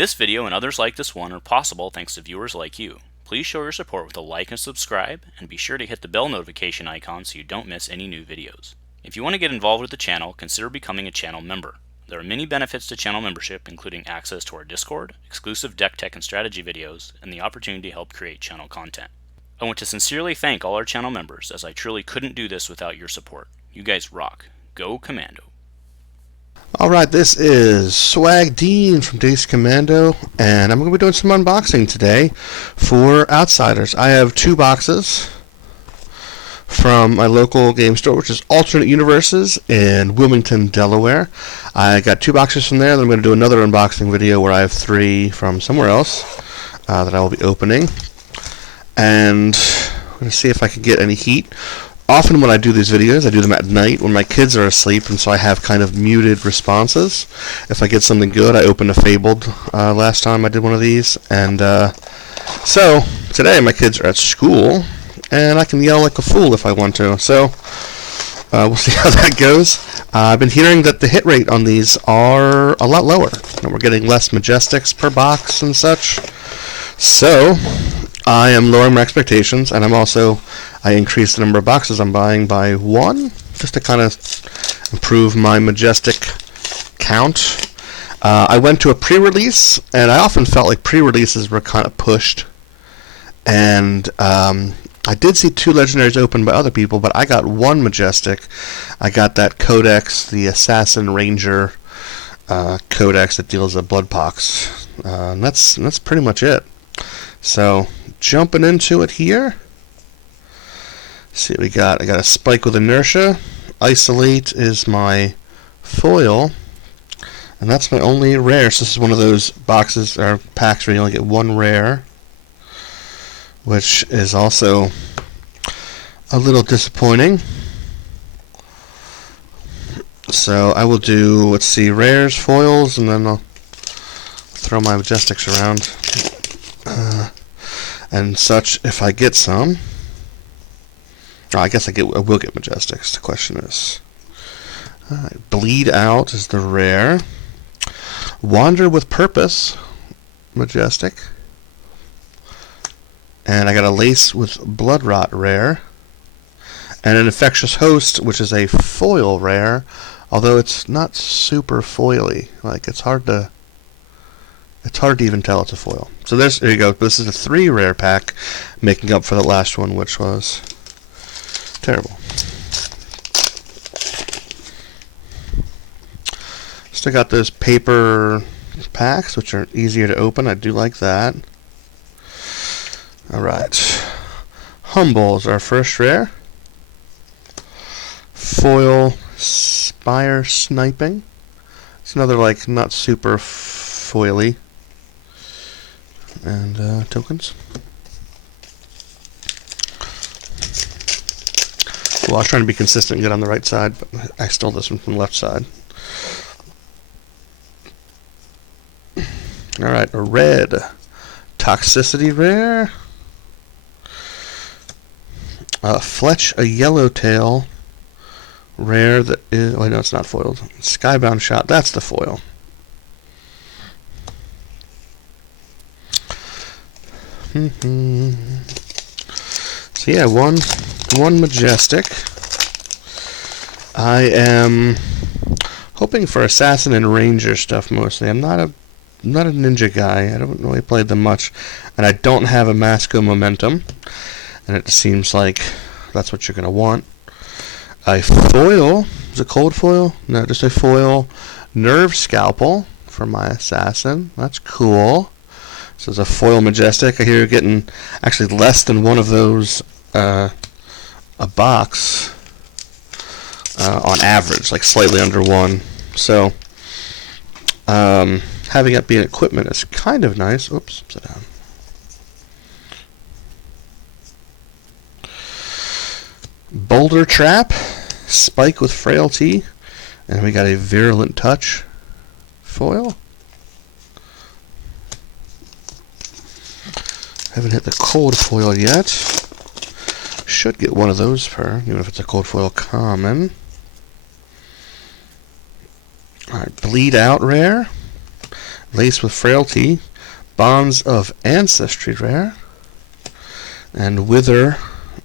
This video and others like this one are possible thanks to viewers like you. Please show your support with a like and subscribe, and be sure to hit the bell notification icon so you don't miss any new videos. If you want to get involved with the channel, consider becoming a channel member. There are many benefits to channel membership, including access to our Discord, exclusive deck tech and strategy videos, and the opportunity to help create channel content. I want to sincerely thank all our channel members, as I truly couldn't do this without your support. You guys rock. Go Commando. Alright, this is SwagDean from Dace Commando, and I'm going to be doing some unboxing today for Outsiders. I have two boxes from my local game store, which is Alternate Universes in Wilmington, Delaware. I got two boxes from there, then I'm going to do another unboxing video where I have three from somewhere else that I will be opening. And I'm going to see if I can get any heat. Often when I do these videos, I do them at night when my kids are asleep, and so I have kind of muted responses. If I get something good, I opened a Fabled last time I did one of these. And so today my kids are at school, and I can yell like a fool if I want to. So we'll see how that goes. I've been hearing that the hit rate on these are a lot lower, and we're getting less Majestics per box and such. So I am lowering my expectations, and I increased the number of boxes I'm buying by one, just to kind of improve my Majestic count. I went to a pre-release, and I often felt like pre-releases were kind of pushed. And I did see two legendaries open by other people, but I got one Majestic. I got that Codex, the Assassin Ranger Codex that deals a blood pox. And that's pretty much it. So jumping into it here. See what we got. I got a Spike with Inertia. Isolate is my foil. And that's my only rare. So this is one of those boxes or packs where you only get one rare, which is also a little disappointing. So I will do, let's see, rares, foils, and then I'll throw my Majestics around and such if I get some. I guess I will get Majestics. The question is, Bleed Out is the rare. Wander with Purpose, Majestic. And I got a Lace with Blood Rot rare. And an Infectious Host, which is a foil rare, although it's not super foily. Like, it's hard to even tell it's a foil. So there you go. This is a 3 rare pack, making up for the last one, which was terrible. Still got those paper packs, which are easier to open. I do like that. Alright. Humble's our first rare. Foil Spire Sniping. It's another, like, not super foily. And tokens. Well, I was trying to be consistent and get on the right side, but I stole this one from the left side. Alright, a red Toxicity rare. Fletch a Yellowtail rare that is... Oh, no, it's not foiled. Skybound Shot, that's the foil. So yeah, one Majestic. I am hoping for Assassin and Ranger stuff mostly. I'm not a ninja guy. I don't really play them much, and I don't have a Masco Momentum, and it seems like that's what you're gonna want. A foil. Is it cold foil? No, just a foil Nerve Scalpel for my Assassin. That's cool. So it's a foil Majestic. I hear you're getting actually less than one of those a box on average, like slightly under one. So having it be an equipment is kind of nice. Oops, upside down. Boulder Trap, Spike with Frailty, and we got a Virulent Touch foil. Haven't hit the cold foil yet. Should get one of those per, even if it's a cold foil common. Alright, Bleed Out rare. Lace with Frailty, Bonds of Ancestry rare, and Wither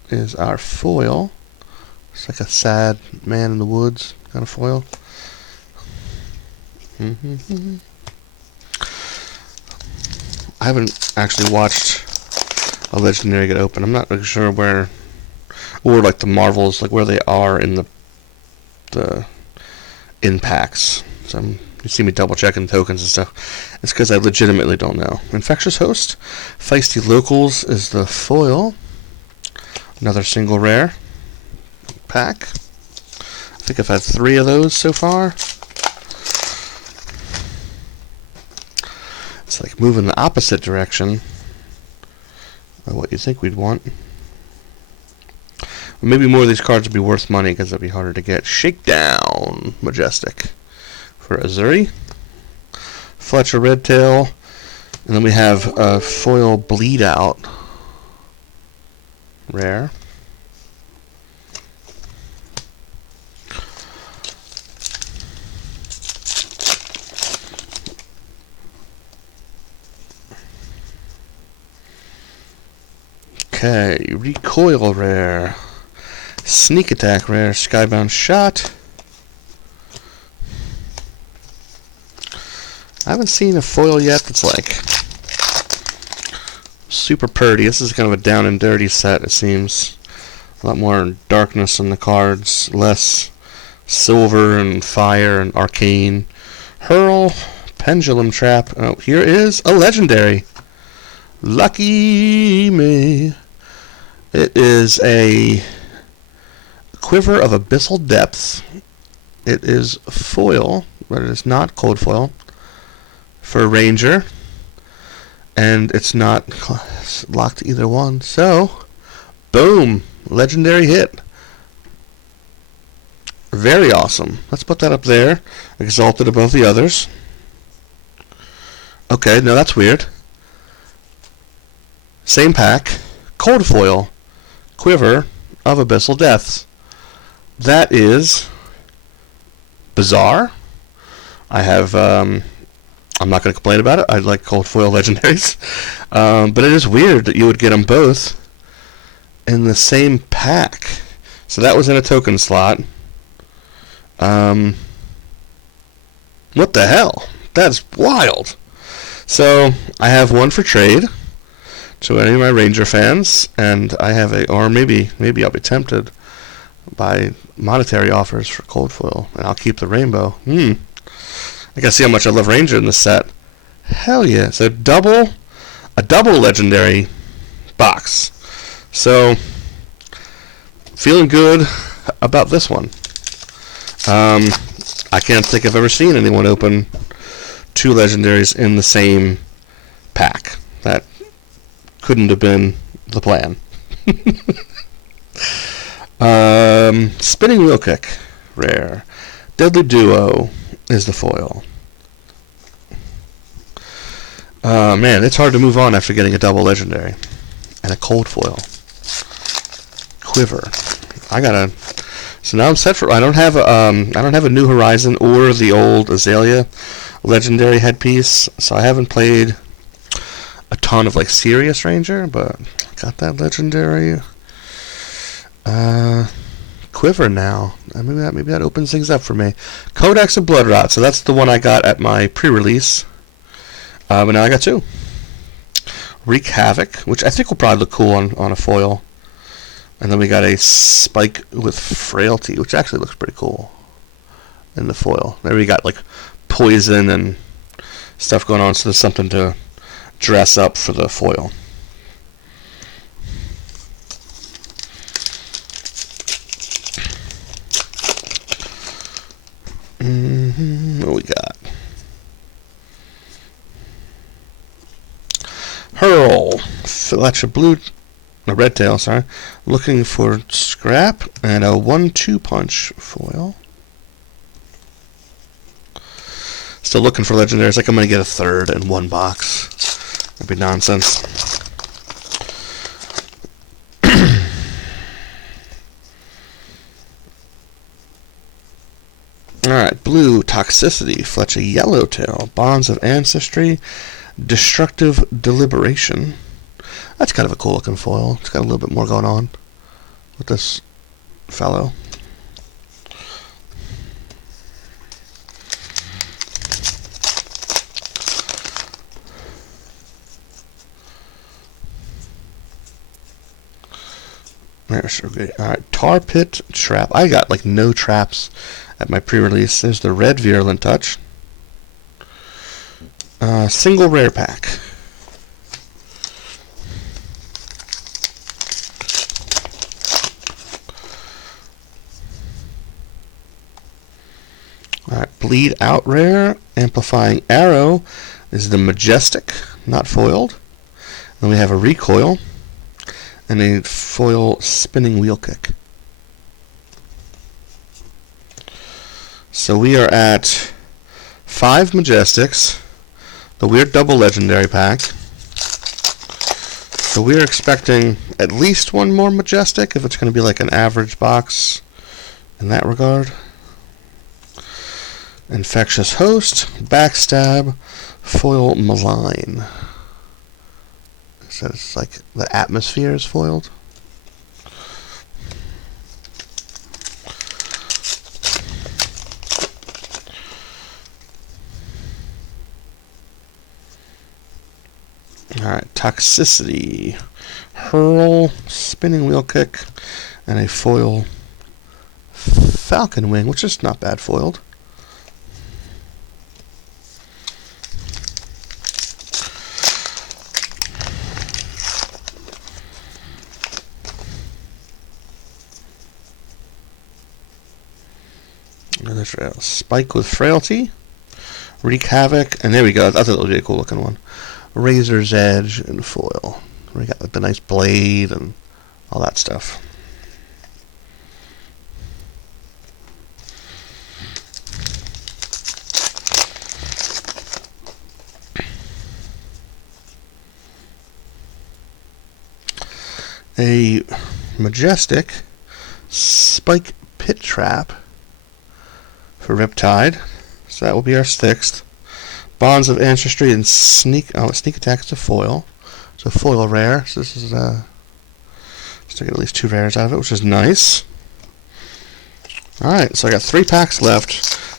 is our foil. It's like a sad man in the woods kind of foil. I haven't actually watched a legendary get open. I'm not really sure where, or like the marvels, like where they are in the in packs. So you see me double checking tokens and stuff. It's because I legitimately don't know. Infectious Host, Feisty Locals is the foil. Another single rare pack. I think I've had 3 of those so far. It's like moving the opposite direction of what you think we'd want. Maybe more of these cards would be worth money because they'd be harder to get. Shakedown Majestic for Azuri. Fletcher Redtail. And then we have a foil Bleed Out rare. Okay, Recoil rare. Sneak Attack rare. Skybound Shot. I haven't seen a foil yet that's like super purdy. This is kind of a down and dirty set, it seems. A lot more darkness in the cards, less silver and fire and arcane. Hurl, Pendulum Trap. Oh, here is a legendary. Lucky me. It is a Quiver of Abyssal Depths. It is foil, but it is not cold foil for Ranger, and it's not locked to either one. So, boom, legendary hit. Very awesome. Let's put that up there, exalted above the others. Okay, no, that's weird. Same pack, cold foil, Quiver of Abyssal Depths. That is bizarre. I have, I'm not going to complain about it. I like cold foil legendaries. But it is weird that you would get them both in the same pack. So that was in a token slot. What the hell? That's wild. So I have one for trade to any of my Ranger fans, and I have a, or maybe I'll be tempted by monetary offers for cold foil, and I'll keep the rainbow. I gotta see how much I love Ranger in this set. Hell yeah! So a double legendary box. So feeling good about this one. I can't think I've ever seen anyone open 2 legendaries in the same pack. That couldn't have been the plan. Spinning Wheel Kick, rare. Deadly Duo is the foil. Man, it's hard to move on after getting a double legendary and a cold foil. Quiver. So now I'm set for. I don't have a New Horizon or the old Azalea legendary headpiece, so I haven't played a ton of like serious Ranger, but got that legendary Quiver now. Maybe that opens things up for me. Codex of Blood Rot. So that's the one I got at my pre-release. But now I got 2. Wreak Havoc, which I think will probably look cool on a foil. And then we got a Spike with Frailty, which actually looks pretty cool in the foil. There we got like poison and stuff going on, so there's something to dress up for the foil. What we got? Hurl, Fletcher Blue, a Red Tail, sorry. Looking for scrap and a 1-2 punch foil. Still looking for legendaries. Like I'm gonna get a 3rd in one box. That'd be nonsense. Alright, blue, Toxicity, Fletch a Yellowtail, Bonds of Ancestry, Destructive Deliberation. That's kind of a cool looking foil. It's got a little bit more going on with this fellow. There's okay. Alright, Tar Pit Trap. I got like no traps at my pre-release. There's the red Virulent Touch. Single rare pack. Alright, Bleed Out rare. Amplifying Arrow is the Majestic, not foiled. Then we have a Recoil and a foil Spinning Wheel Kick. So we are at 5 Majestics, the weird double legendary pack. So we're expecting at least one more Majestic, if it's going to be like an average box in that regard. Infectious Host, Backstab, foil Malign. So it's like the atmosphere is foiled. Alright, Toxicity, Hurl, Spinning Wheel Kick, and a foil Falcon Wing, which is not bad foiled. Spike with Frailty, Wreak Havoc, and there we go. I thought that would be a cool looking one. Razor's Edge and foil. We got like the nice blade and all that stuff. A Majestic Spike Pit Trap for Riptide, so that will be our 6th. Bonds of Ancestry and Sneak. Oh, Sneak Attack is a foil, so foil rare. So this is let's get at least 2 rares out of it, which is nice. All right, so I got 3 packs left.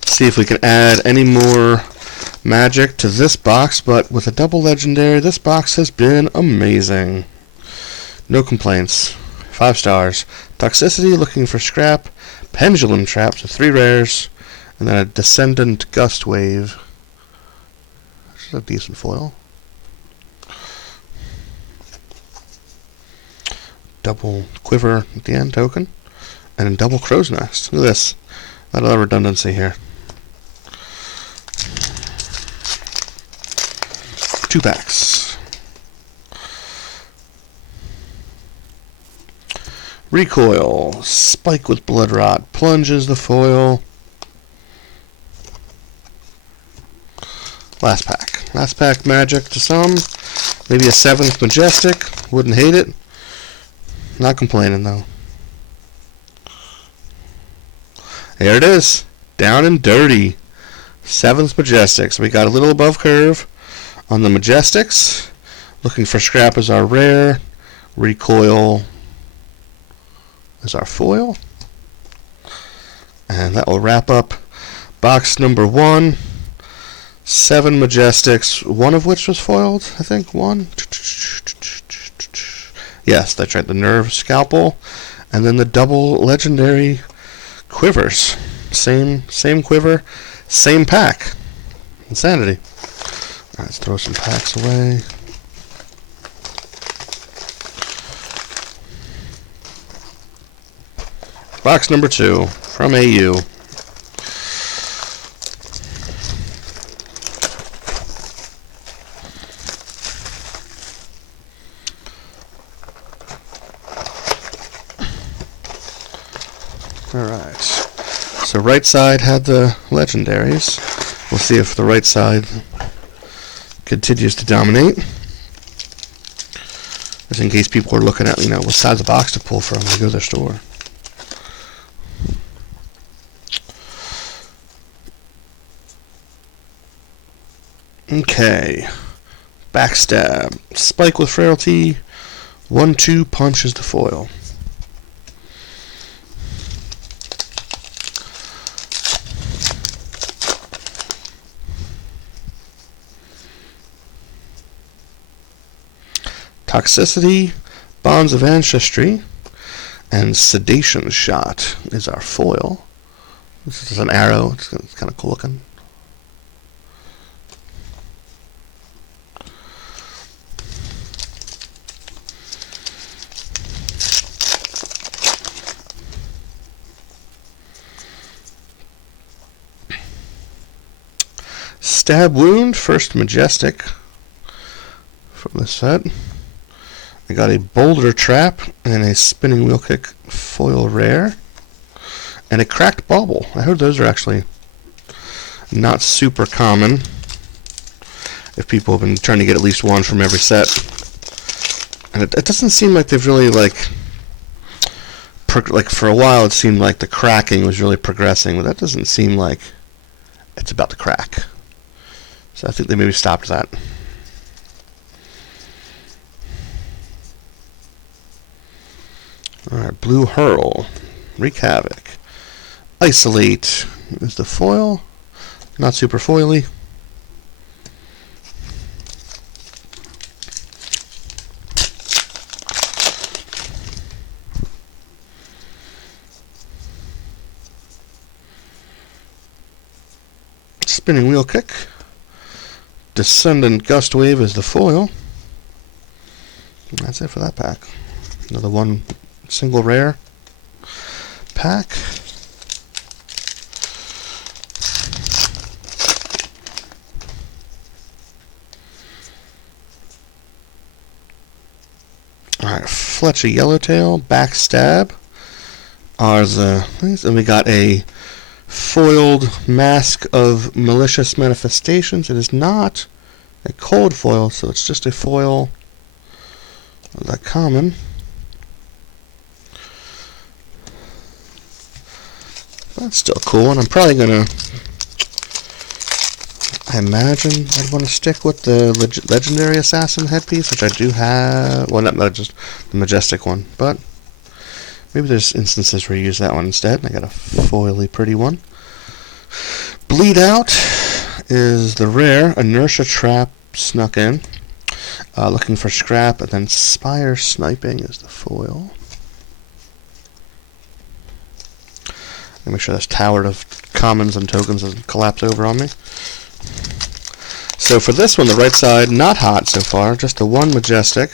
See if we can add any more magic to this box. But with a double legendary, this box has been amazing. No complaints. 5 stars. Toxicity, looking for scrap. Pendulum Trap, so 3 rares. And then a Descendant Gust Wave. Which is a decent foil. Double Quiver at the end token. And a double Crow's Nest. Look at this. A lot of redundancy here. 2 packs. Recoil. Spike with Blood Rot. Plunges the foil. Last pack. Last pack magic to some. Maybe a 7th Majestic. Wouldn't hate it. Not complaining though. There it is. Down and dirty. 7th Majestic. So we got a little above curve on the Majestics. Looking for scrap is our rare. Recoil is our foil. And that will wrap up box number 1. 7 Majestics, one of which was foiled, I think. 1. Yes, that's right, the Nerve Scalpel. And then the double legendary quivers. Same quiver, same pack. Insanity. Alright, let's throw some packs away. Box number 2 from AU. Alright, so right side had the legendaries. We'll see if the right side continues to dominate. Just in case people are looking at, what side of the box to pull from when they go to their store. Okay. Backstab. Spike with Frailty. 1-2 punch is the foil. Toxicity, Bonds of Ancestry, and Sedation Shot is our foil. This is an arrow. It's kind of cool looking. Stab Wound, first Majestic from the set. I got a Boulder Trap and a Spinning Wheel Kick foil rare. And a Cracked Bauble. I heard those are actually not super common. If people have been trying to get at least one from every set. And it doesn't seem like they've really like for a while it seemed like the cracking was really progressing, but that doesn't seem like it's about to crack. So I think they maybe stopped that. Alright, Blue Hurl. Wreak Havoc. Isolate is the foil. Not super foily. Spinning Wheel Kick. Descendant Gust Wave is the foil. And that's it for that pack. Another one single rare pack. Alright, Fletcher Yellowtail, Backstab are the things. And we got a foiled Mask of Malicious Manifestations. It is not a cold foil, so it's just a foil of that common. That's still a cool one. I'm probably gonna, I imagine I'd want to stick with the Legendary Assassin headpiece, which I do have. Well, not just the Majestic one, but maybe there's instances where you use that one instead. I got a foily pretty one. Bleed Out is the rare. Inertia Trap snuck in. Looking for scrap, and then Spire Sniping is the foil. Make sure this tower of commons and tokens doesn't collapse over on me. So for this one, the right side, not hot so far, just the one Majestic.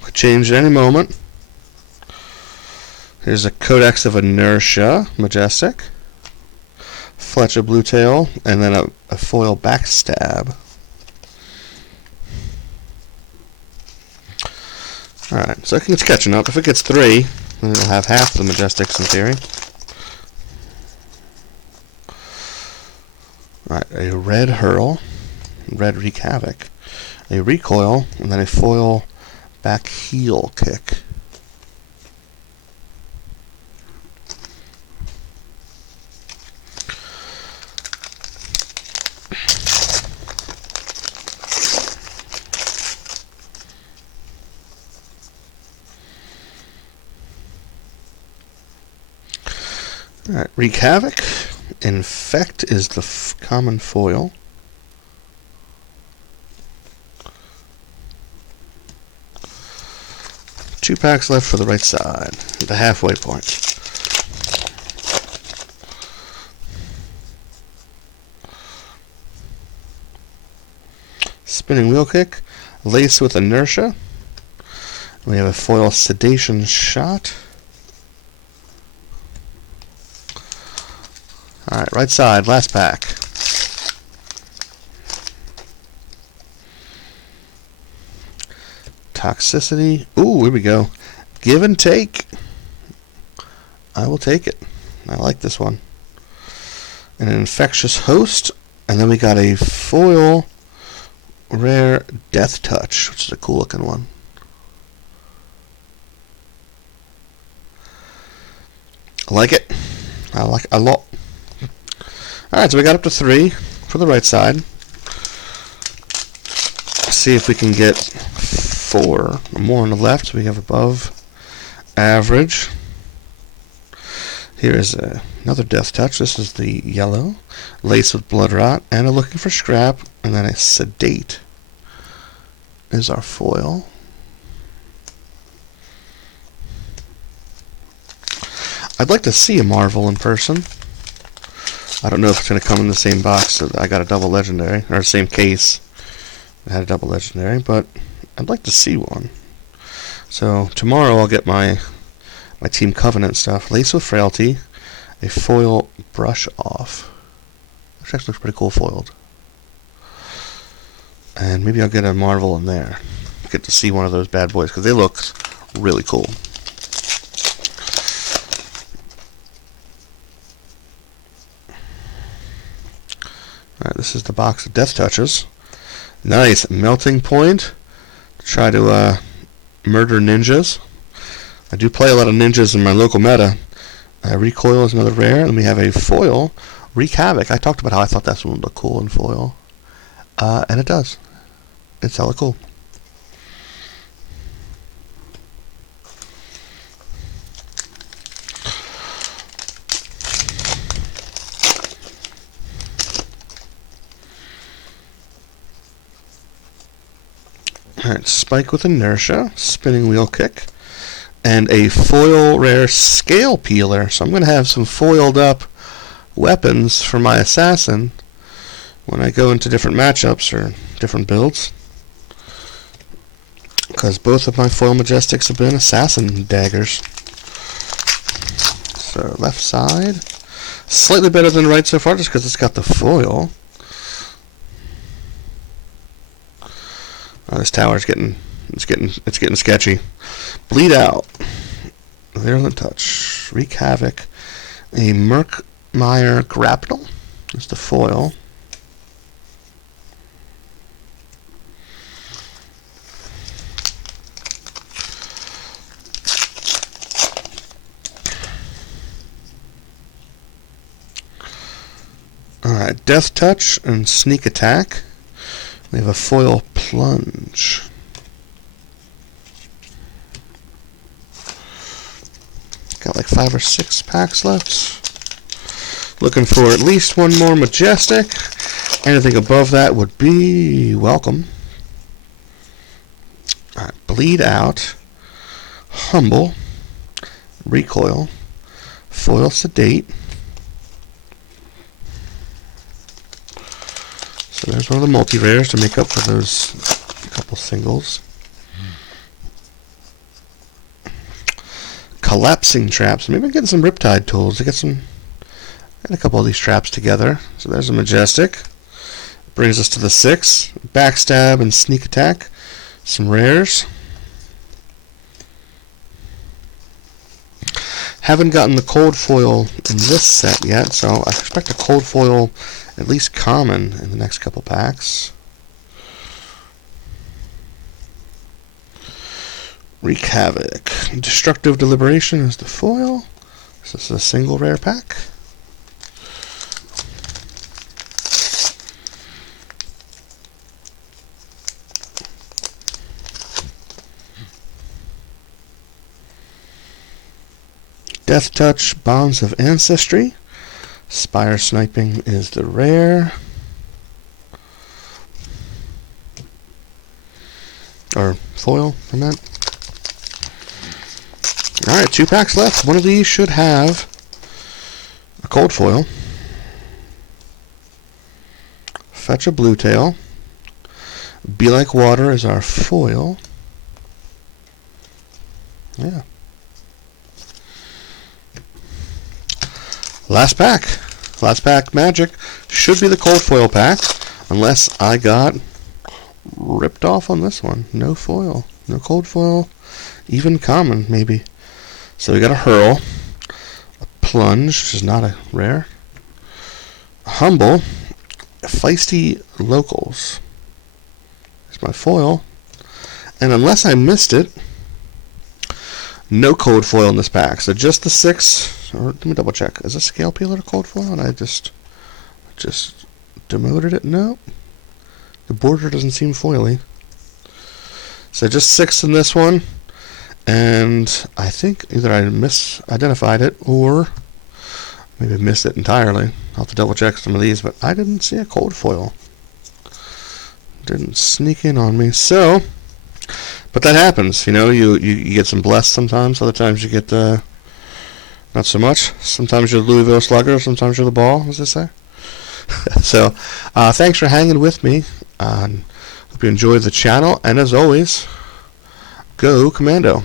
Could change at any moment. Here's a Codex of Inertia, Majestic. Fletcher Bluetail, and then a foil Backstab. Alright, so it's catching up. If it gets 3, then it'll have half the Majestics in theory. Alright, a red Hurl, red Wreak Havoc, a Recoil, and then a foil Back Heel Kick. Alright, Wreak Havoc. Infect is the common foil. Two packs left for the right side. The halfway point. Spinning Wheel Kick. Lace with Inertia. We have a foil Sedation Shot. Alright, right side, last pack. Toxicity. Ooh, here we go. Give and Take. I will take it. I like this one. And an Infectious Host. And then we got a foil rare Death Touch, which is a cool looking one. I like it. I like a lot. Alright, so we got up to 3 for the right side. Let's see if we can get 4 or more on the left, so we have above average. Here is another Death Touch. This is the yellow, laced with Blood Rot, and a Looking for Scrap, and then a Sedate is our foil. I'd like to see a Marvel in person. I don't know if it's going to come in the same box. So I got a double legendary, or the same case. I had a double legendary, but I'd like to see one. So tomorrow I'll get my Team Covenant stuff. Lace with Frailty, a foil Brush Off, which actually looks pretty cool foiled. And maybe I'll get a Marvel in there. Get to see one of those bad boys, because they look really cool. Alright, this is the box of Death Touches. Nice. Melting Point. Try to murder ninjas. I do play a lot of ninjas in my local meta. Recoil is another rare. And we have a foil, Wreak Havoc. I talked about how I thought that one would look cool in foil. And it does. It's hella cool. Alright, Spike with Inertia, Spinning Wheel Kick, and a foil rare Scale Peeler. So I'm going to have some foiled up weapons for my assassin when I go into different matchups or different builds. Because both of my foil Majestics have been assassin daggers. So left side, slightly better than right so far just because it's got the foil. This tower's getting sketchy. Bleed Out, Virulent Touch, Wreak Havoc, a Murkmire Grapnel. That's the foil. Alright, Death Touch and Sneak Attack. We have a foil Plunge. Got like 5 or 6 packs left. Looking for at least one more Majestic. Anything above that would be welcome. Alright, Bleed Out, Humble, Recoil, Foil Sedate. So there's one of the multi-rares to make up for those couple singles. Collapsing Traps. Maybe I'm getting some Riptide tools to get a couple of these traps together. So there's a Majestic. Brings us to the 6. Backstab and Sneak Attack. Some rares. Haven't gotten the cold foil in this set yet, so I expect a cold foil at least common in the next couple packs. Wreak Havoc. Destructive Deliberation is the foil. This is a single rare pack. Death Touch, Bonds of Ancestry. Spire Sniping is the rare. Or foil, I meant. Alright, 2 packs left. One of these should have a cold foil. Fetch a Blue Tail. Be Like Water is our foil. Yeah. Last pack magic should be the cold foil pack, unless I got ripped off on this one. No foil, no cold foil, even common maybe. So we got a Hurl, a Plunge, which is not a rare, a Humble, a Feisty Locals. There's my foil, and unless I missed it, no cold foil in this pack. So just the 6 Or let me double check. Is this scale peeler a cold foil? And I just demoted it? No. The border doesn't seem foily. So just 6 in this one. And I think either I misidentified it or maybe missed it entirely. I'll have to double check some of these, but I didn't see a cold foil. Didn't sneak in on me. So, but that happens. You know, you get some blessed sometimes. Other times you get not so much. Sometimes you're the Louisville Slugger. Sometimes you're the ball, as they say. So, thanks for hanging with me. Hope you enjoyed the channel. And as always, go Commando.